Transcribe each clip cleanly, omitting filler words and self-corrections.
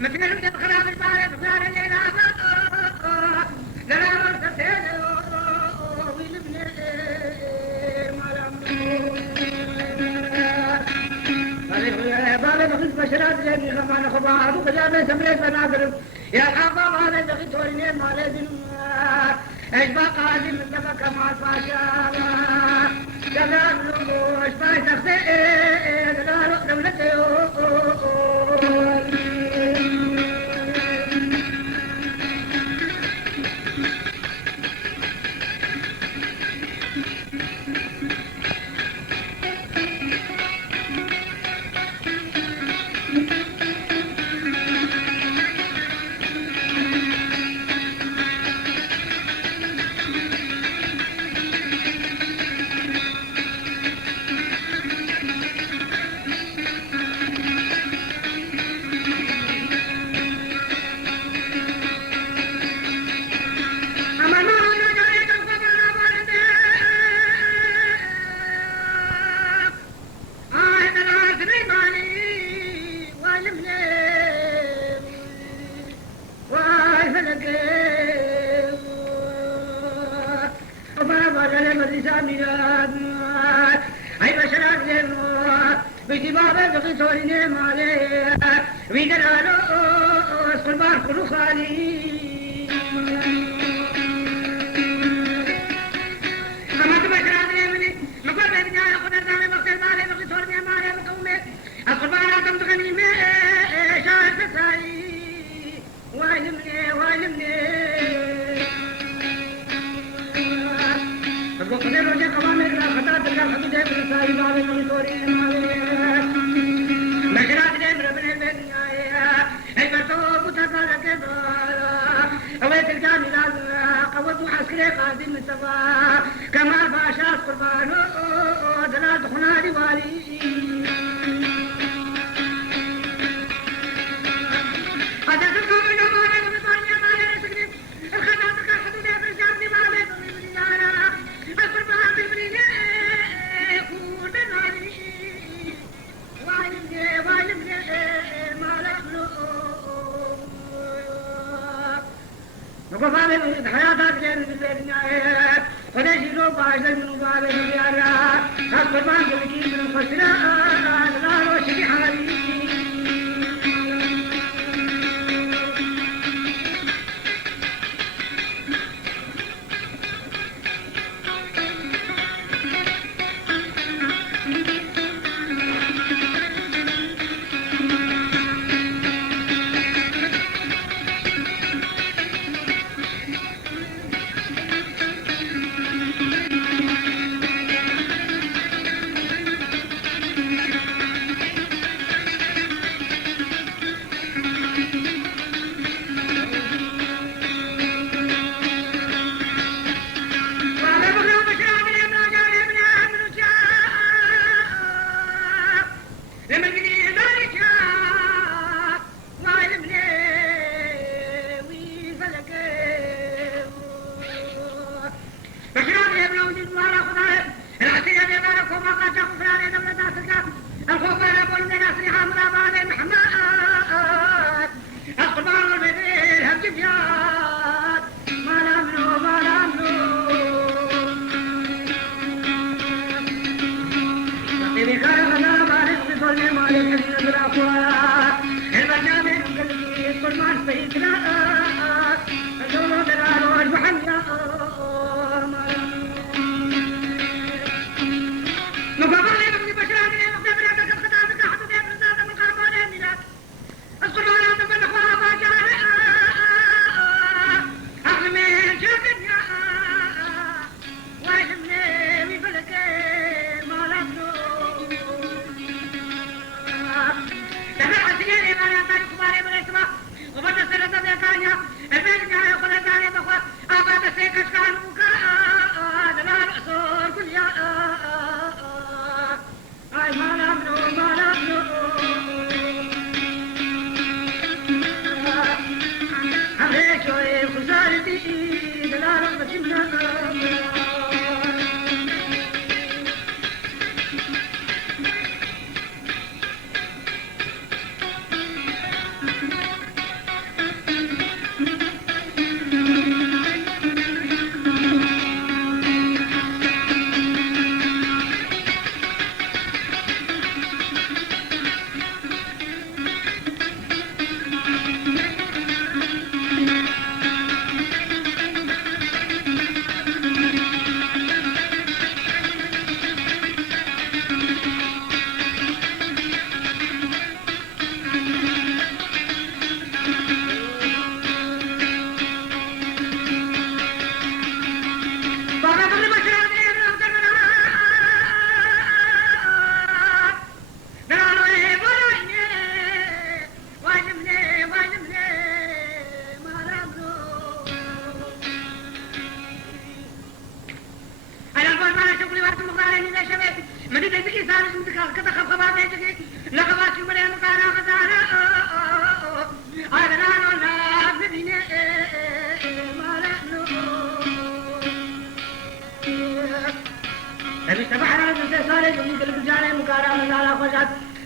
مثل الخراب البارد غير الليلة لا مرتين ويلبني بالي بخيت بشرات جابي خمان خبار وكجابي سمريت بناقر يا حباب هذا بخي توريني مالي دين اشباق هذه من دفع كمال باشا جلال لوش باي تخطي جلال دولتي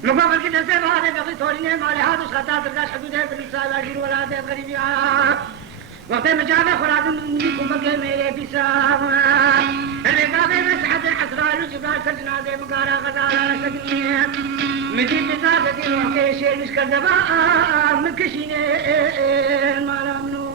مقابل كده سيب هذا بقي توريني مالي هذا شغطات القاش حدوده بالرسالة أجير ولا هذا غريب وقت مجانا خراد منكم بقي ميلي بسام الرقابة مسحة الحسرار وجبال سجنا زي مقارا غزالة سجنية مجيب بزاقتي وحكي شيء مش كردباء مكشيني ما نمنو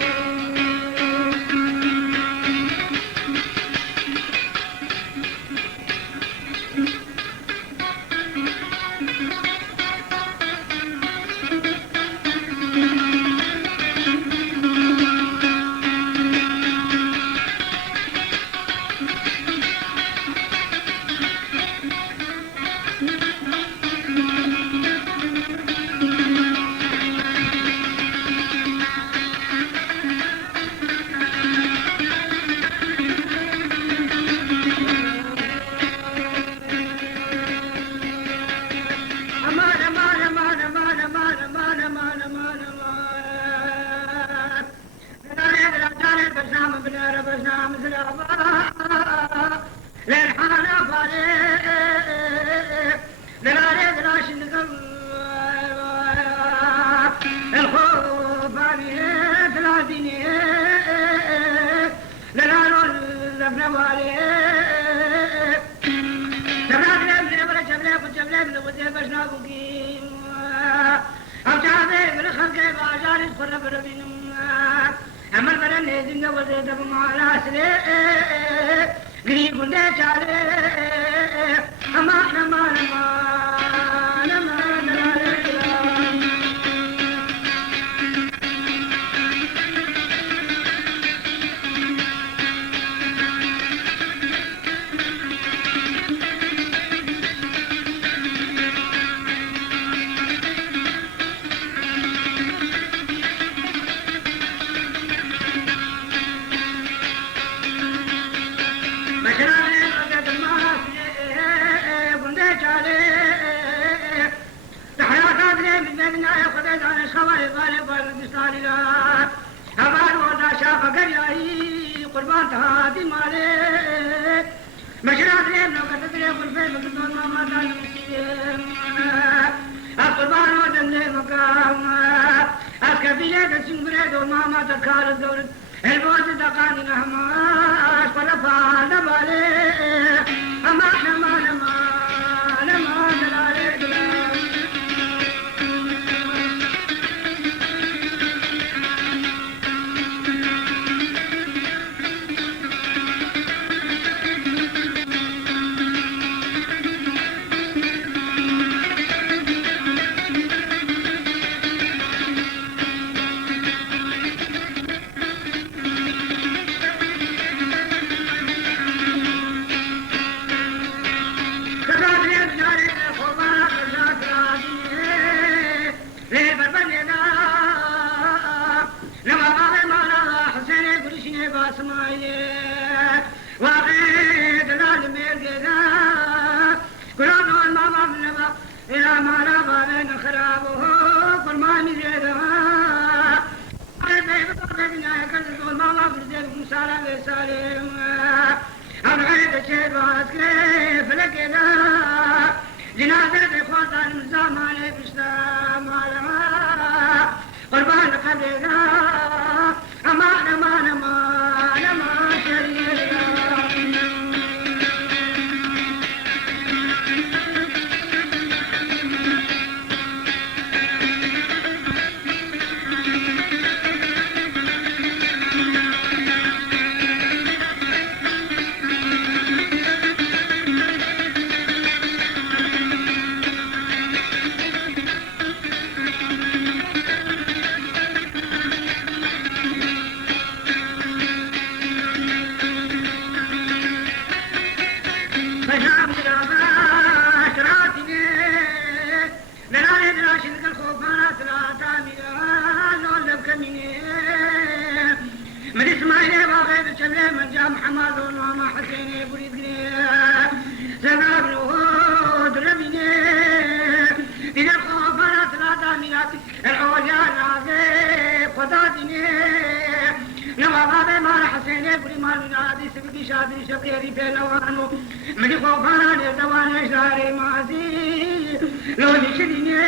شادي شقيري بينوانو من خوفان دوان شاري مازي لو نشدني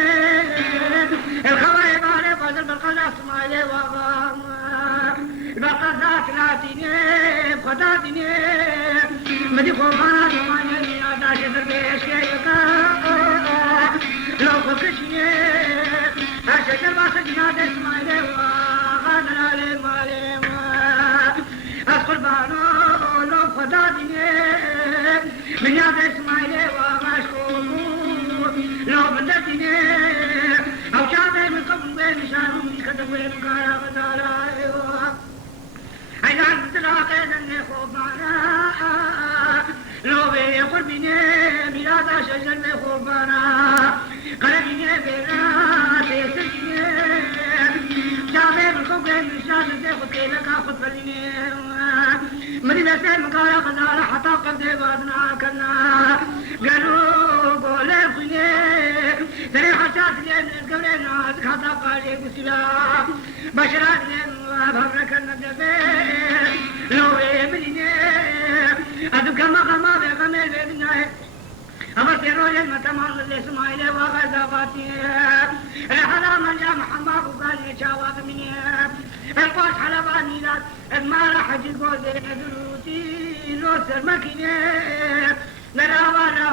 الخوايب على بدر بالقناة اسماعيل وغام بالقناة ثلاثيني بخداتيني مدي خوفان وماني عداش دربيش كيكا لو خلقشني أشجر باسجنا اسماعيل وغام نالي مالي أذكر بانو لو خداتيني من ياد اسماعيل وغاشكو لو بدتني أو شافي من قبل بين شانهم كتب وين قال غزالا عينان تلاقين اني خوفانا لو بي قربيني ميلادا شجرني خوفانا قلبيني بينا تيسجني شافي من قبل بين شانهم تاخد كيلك اخد فليني مدينة سيد مقال غزالا حتى قبضي بعدنا كنا قالوا قولي خيني تري حشات لين قبلين عادك حتى قالي بسلا بشرات لين بابرك النجبي لو يبني أدوك ما غما بغمي ببناي أمر تيرو لين متمال اللي اسماعيل وغزاباتي الحلا من جا محمد وقال يشاوات مني القوش حلباني لات ما راح اجي قوزي دروتي لو سر مكيني نراوانا